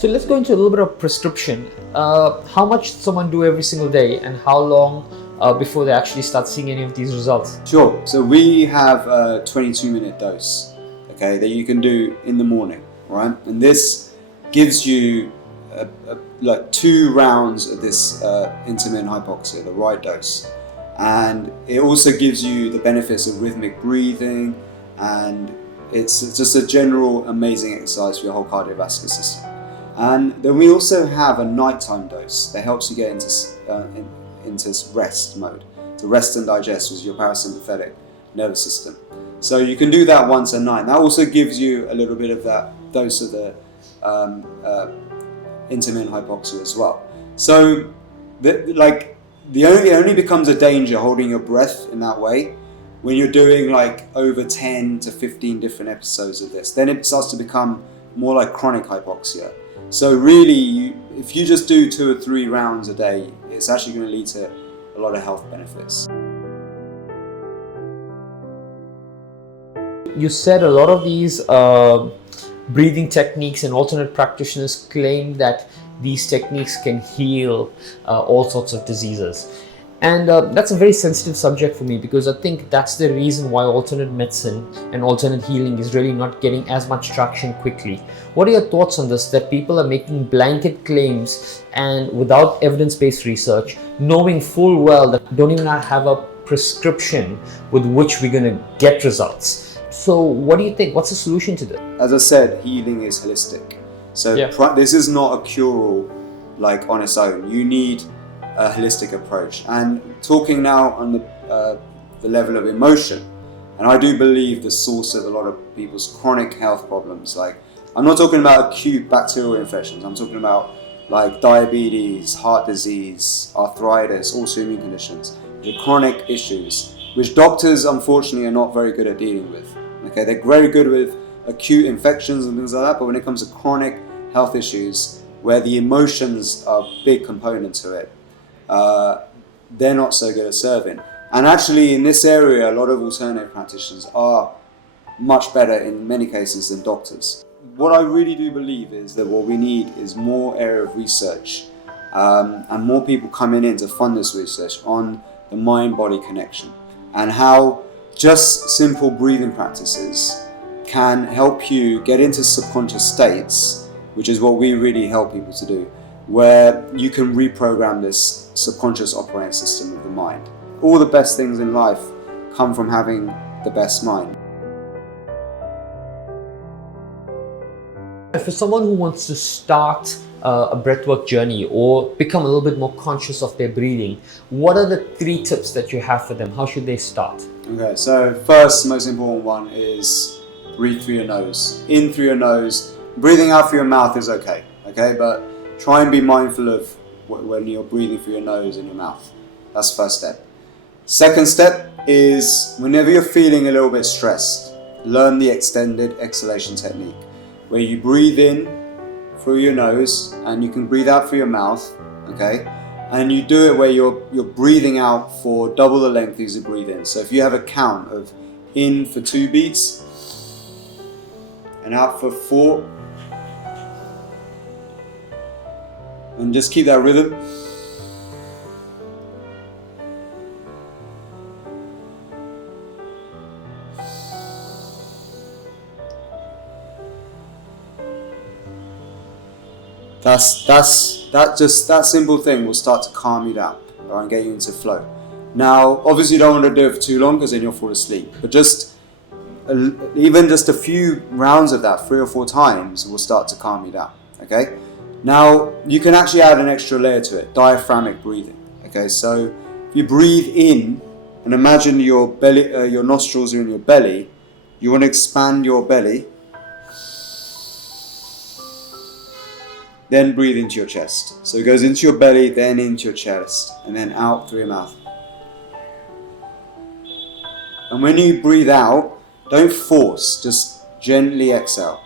So let's go into a little bit of prescription. How much does someone do every single day, and how long before they actually start seeing any of these results? Sure. So we have a 22-minute dose, okay, that you can do in the morning, right? And this gives you like 2 rounds of this intermittent hypoxia, the right dose. And it also gives you the benefits of rhythmic breathing, and it's just a general amazing exercise for your whole cardiovascular system. And then we also have a nighttime dose that helps you get into rest mode, to rest and digest with your parasympathetic nervous system. So you can do that once a night. That also gives you a little bit of that dose of the intermittent hypoxia as well. So it only becomes a danger holding your breath in that way when you're doing like over 10 to 15 different episodes of this. Then it starts to become more like chronic hypoxia. So really, if you just do 2 or 3 rounds a day, it's actually going to lead to a lot of health benefits. You said a lot of these breathing techniques and alternate practitioners claim that these techniques can heal all sorts of diseases. And that's a very sensitive subject for me, because I think that's the reason why alternate medicine and alternate healing is really not getting as much traction quickly. What are your thoughts on this, that people are making blanket claims and without evidence-based research, knowing full well that don't even have a prescription with which we're going to get results? So what do you think? What's the solution to this? As I said, healing is holistic. So this is not a cure-all like on its own. You need a holistic approach. And talking now on the level of emotion, and I do believe the source of a lot of people's chronic health problems, like I'm not talking about acute bacterial infections, I'm talking about like diabetes, heart disease, arthritis, autoimmune conditions, the chronic issues, which doctors unfortunately are not very good at dealing with. Okay, they're very good with acute infections and things like that, but when it comes to chronic health issues where the emotions are a big component to it, they're not so good at serving. And actually in this area, a lot of alternative practitioners are much better in many cases than doctors. What I really do believe is that what we need is more area of research and more people coming in to fund this research on the mind-body connection, and how just simple breathing practices can help you get into subconscious states, which is what we really help people to do, where you can reprogram this subconscious operating system of the mind. All the best things in life come from having the best mind. For someone who wants to start a breathwork journey or become a little bit more conscious of their breathing, what are the 3 tips that you have for them? How should they start? Okay, so first, most important one is breathe through your nose. In through your nose. Breathing out through your mouth is okay, but try and be mindful of when you're breathing through your nose and your mouth. That's the first step. Second step is whenever you're feeling a little bit stressed, learn the extended exhalation technique, where you breathe in through your nose and you can breathe out through your mouth, okay? And you do it where you're breathing out for double the length as you breathe in. So if you have a count of in for 2 beats and out for 4, and just keep that rhythm. That simple thing will start to calm you down, and get you into flow. Now, obviously, you don't want to do it for too long because then you'll fall asleep. But even just a few rounds of that, 3 or 4 times, will start to calm you down. Okay. Now, you can actually add an extra layer to it, diaphragmic breathing. Okay, so if you breathe in and imagine your belly, your nostrils are in your belly, you want to expand your belly, then breathe into your chest. So it goes into your belly, then into your chest, and then out through your mouth. And when you breathe out, don't force, just gently exhale.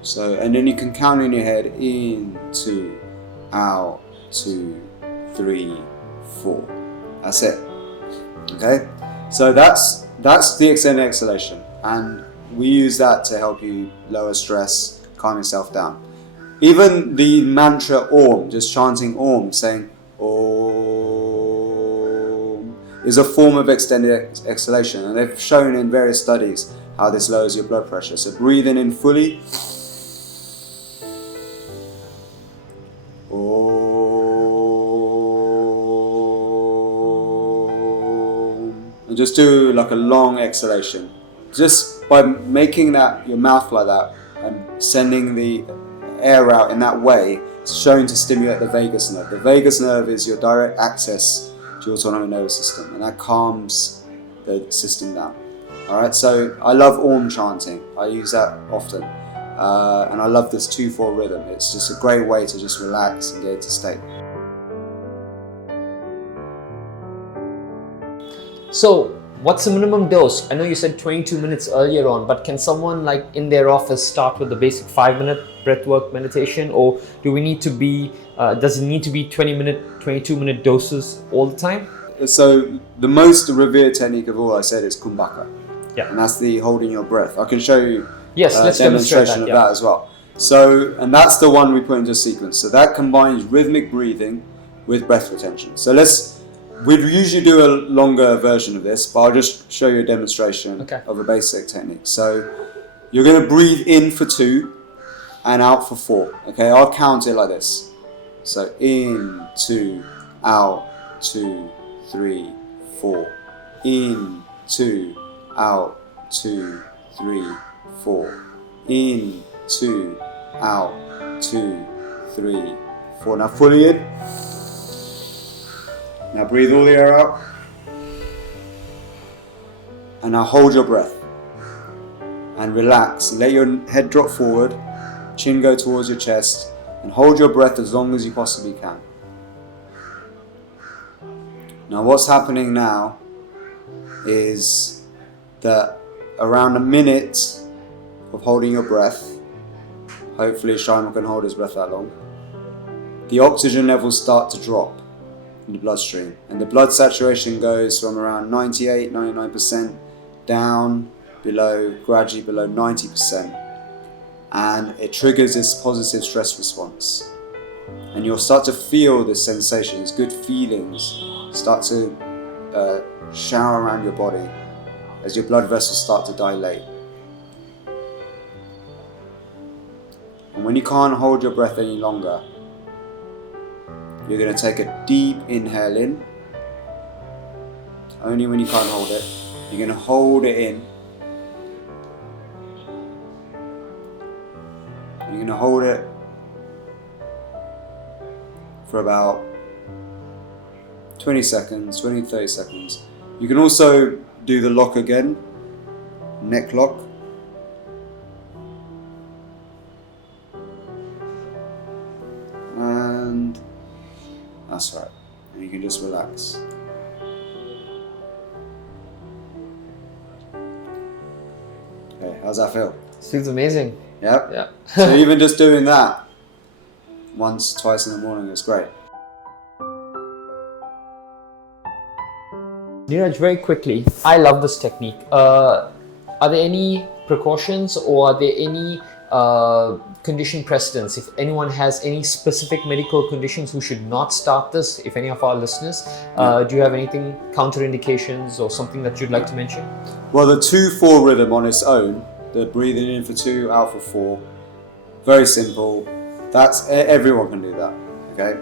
So, and then you can count in your head, in, 2, out, 2, 3, 4. That's it. Okay? So that's that's the extended exhalation, and we use that to help you lower stress, calm yourself down. Even the mantra Om, just chanting Om, saying Om, is a form of extended exhalation, and they've shown in various studies how this lowers your blood pressure. So breathing in fully, Om, and just do like a long exhalation. Just by making that your mouth like that and sending the air out in that way, it's shown to stimulate the vagus nerve. The vagus nerve is your direct access to your autonomic nervous system, and that calms the system down. Alright, so I love Om chanting. I use that often. And I love this 2-4 rhythm. It's just a great way to just relax and get into state. So, what's the minimum dose? I know you said 22 minutes earlier on, but can someone like in their office start with the basic 5-minute breathwork meditation, or do we need to be, does it need to be 20-minute, 22-minute doses all the time? So the most revered technique of all I said is Kumbhaka. Yeah. And that's the holding your breath. I can show you let's demonstration of that as well. So, and that's the one we put into sequence. So that combines rhythmic breathing with breath retention. So we'd usually do a longer version of this, but I'll just show you a demonstration of a basic technique. So you're going to breathe in for 2 and out for 4. Okay, I'll count it like this. So in, 2, out, 2, 3, 4. In, 2, out, 2, 3, 4. In, 2, out, 2, 3, 4. Now fully in. Now breathe all the air out. And now hold your breath. And relax. Let your head drop forward. Chin go towards your chest. And hold your breath as long as you possibly can. Now what's happening now is that around a minute of holding your breath, hopefully Shayamal can hold his breath that long, the oxygen levels start to drop in the bloodstream, and the blood saturation goes from around 98-99% down gradually below 90%, and it triggers this positive stress response, and you'll start to feel this sensation, these good feelings start to shower around your body as your blood vessels start to dilate. And when you can't hold your breath any longer, you're going to take a deep inhale in. Only when you can't hold it. You're going to hold it in. You're going to hold it for about 20 seconds, 30 seconds. You can also do the lock again, neck lock. And that's right. And you can just relax. Okay, how's that feel? Feels amazing. Yep. Yeah. So even just doing that once, twice in the morning is great. Niraj, very quickly, I love this technique. Are there any precautions, or are there any condition precedents? If anyone has any specific medical conditions who should not start this, if any of our listeners, do you have anything, counterindications or something that you'd like to mention? Well, the 2-4 rhythm on its own, the breathing in for 2, out for 4, very simple. That's everyone can do that. Okay,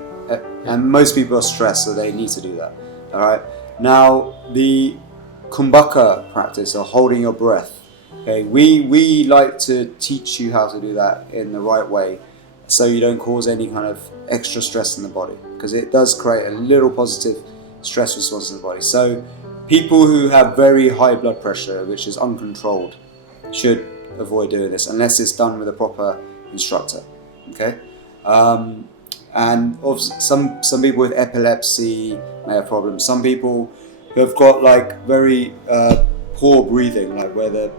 and most people are stressed, so they need to do that. All right. Now the Kumbhaka practice, or holding your breath. Okay, we like to teach you how to do that in the right way, so you don't cause any kind of extra stress in the body, because it does create a little positive stress response in the body. So people who have very high blood pressure, which is uncontrolled, should avoid doing this unless it's done with a proper instructor. Okay, and some people with epilepsy may have problems. Some people who have got like very poor breathing, like where the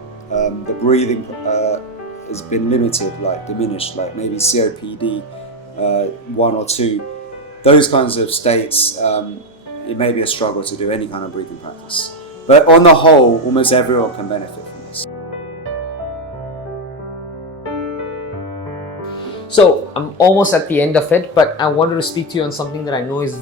breathing has been limited, like diminished, like maybe COPD 1 or 2, those kinds of states, it may be a struggle to do any kind of breathing practice. But on the whole, almost everyone can benefit from this. So I'm almost at the end of it, but I wanted to speak to you on something that I know is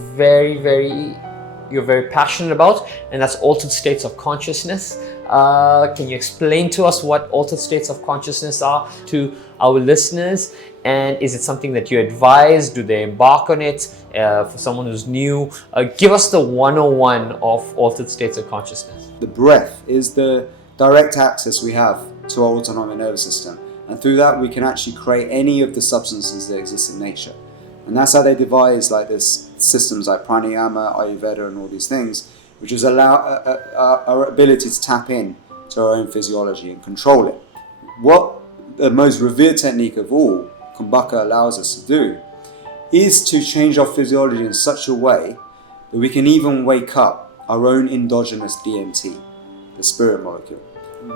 you're very passionate about, and that's altered states of consciousness. Can you explain to us what altered states of consciousness are to our listeners? And is it something that you advise? Do they embark on it for someone who's new? Give us the 101 of altered states of consciousness. The breath is the direct access we have to our autonomic nervous system. And through that, we can actually create any of the substances that exist in nature. And that's how they devise like this systems like Pranayama, Ayurveda, and all these things, which is allow our ability to tap in to our own physiology and control it. What the most revered technique of all, Kumbhaka, allows us to do is to change our physiology in such a way that we can even wake up our own endogenous DMT, the spirit molecule.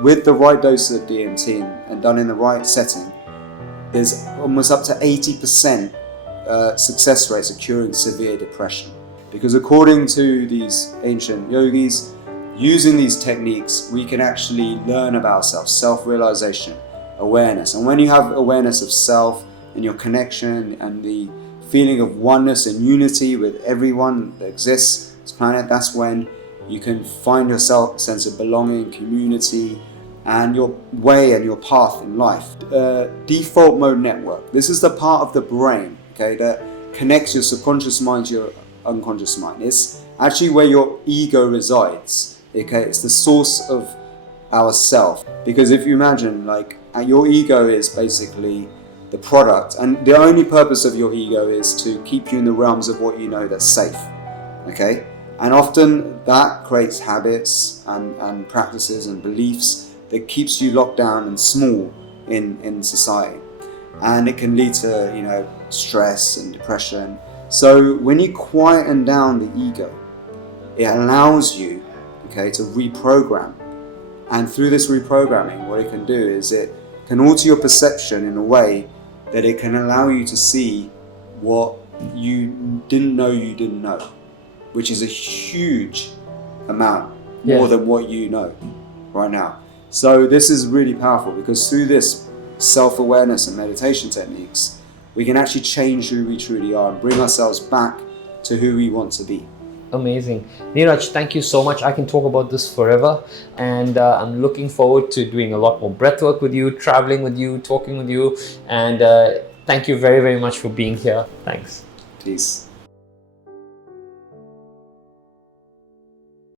With the right dose of DMT and done in the right setting, there's almost up to 80% success rates of curing severe depression. Because according to these ancient yogis, using these techniques, we can actually learn about ourselves, self-realization, awareness. And when you have awareness of self and your connection and the feeling of oneness and unity with everyone that exists on this planet, that's when you can find yourself, sense of belonging, community, and your way and your path in life. Default mode network. This is the part of the brain, okay, that connects your subconscious mind to your unconscious mind. It's actually where your ego resides. Okay, it's the source of our self. Because if you imagine, like, your ego is basically the product, and the only purpose of your ego is to keep you in the realms of what you know that's safe. Okay. And often that creates habits and practices and beliefs that keeps you locked down and small in society. And it can lead to, stress and depression. So when you quieten down the ego, it allows you, to reprogram. And through this reprogramming, what it can do is it can alter your perception in a way that it can allow you to see what you didn't know. Which is a huge amount, more than what you know right now. So this is really powerful because through this self-awareness and meditation techniques, we can actually change who we truly are and bring ourselves back to who we want to be. Amazing. Niraj, thank you so much. I can talk about this forever, and I'm looking forward to doing a lot more breathwork with you, traveling with you, talking with you, and thank you very, very much for being here. Thanks. Peace.